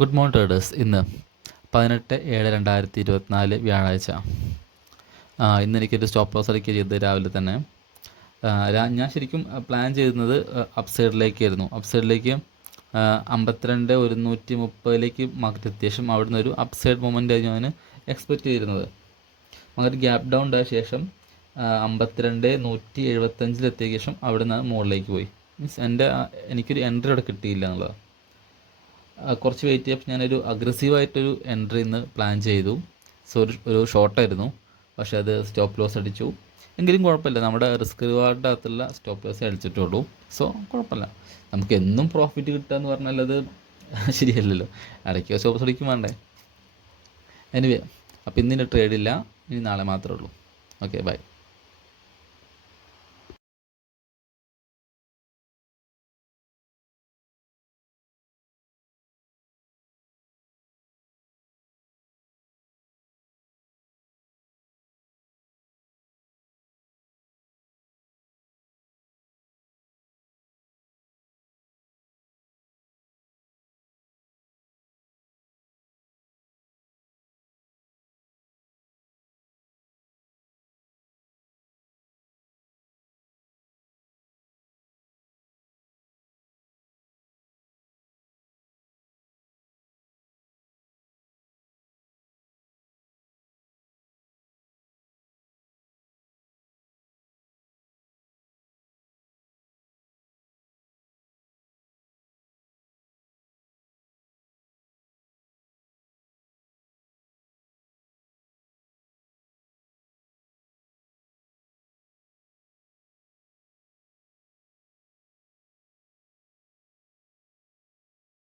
Good morning traders. ഇന്ന് 18/7/2024 വ്യാഴാഴ്ച. ഇന്ന് എനിക്കൊരു സ്റ്റോപ്പ് ലോസ് അടിക്കുക ചെയ്തത് രാവിലെ തന്നെ. ഞാൻ ശരിക്കും പ്ലാൻ ചെയ്യുന്നത് അപ്സൈഡിലേക്കായിരുന്നു. അപ്സൈഡിലേക്ക് 52,130 മാർക്കറ്റ് എത്തിയ ശേഷം അവിടെ നിന്ന് ഒരു അപ്സൈഡ് മൊമെൻ്റ് ഞാൻ എക്സ്പെക്റ്റ് ചെയ്തിരുന്നത്. മാർക്കറ്റ് ഗ്യാപ്പ് ഡൗൺ ഉണ്ടായ ശേഷം 52,175 എത്തിയ ശേഷം അവിടെ നിന്ന് മുകളിലേക്ക് പോയി. മീൻസ് എനിക്കൊരു എൻട്രി അവിടെ കിട്ടിയില്ല എന്നുള്ളതാണ്. കുറച്ച് വെയിറ്റ് ചെയ്തപ്പോൾ ഞാനൊരു അഗ്രസീവായിട്ടൊരു എൻട്രി ഇന്ന് പ്ലാൻ ചെയ്തു. സോ ഒരു ഷോർട്ടായിരുന്നു, പക്ഷേ അത് സ്റ്റോപ്പ് ലോസ് അടിച്ചു. എങ്കിലും കുഴപ്പമില്ല, നമ്മുടെ റിസ്ക് റിവാർഡിൻ്റെ അകത്തുള്ള സ്റ്റോപ്പ് ലോസ് അടിച്ചിട്ടുള്ളൂ. സോ കുഴപ്പമില്ല. നമുക്ക് എന്നും പ്രോഫിറ്റ് കിട്ടുക എന്ന് പറഞ്ഞാൽ അത് ശരിയല്ലല്ലോ. ഇടയ്ക്ക് സ്റ്റോപ്പ് ലോസ് അടിക്കും വേണ്ടേ. എനിവേ, അപ്പോൾ ഇന്നിൻ്റെ ട്രേഡില്ല, ഇനി നാളെ മാത്രമേ ഉള്ളൂ. Okay, by.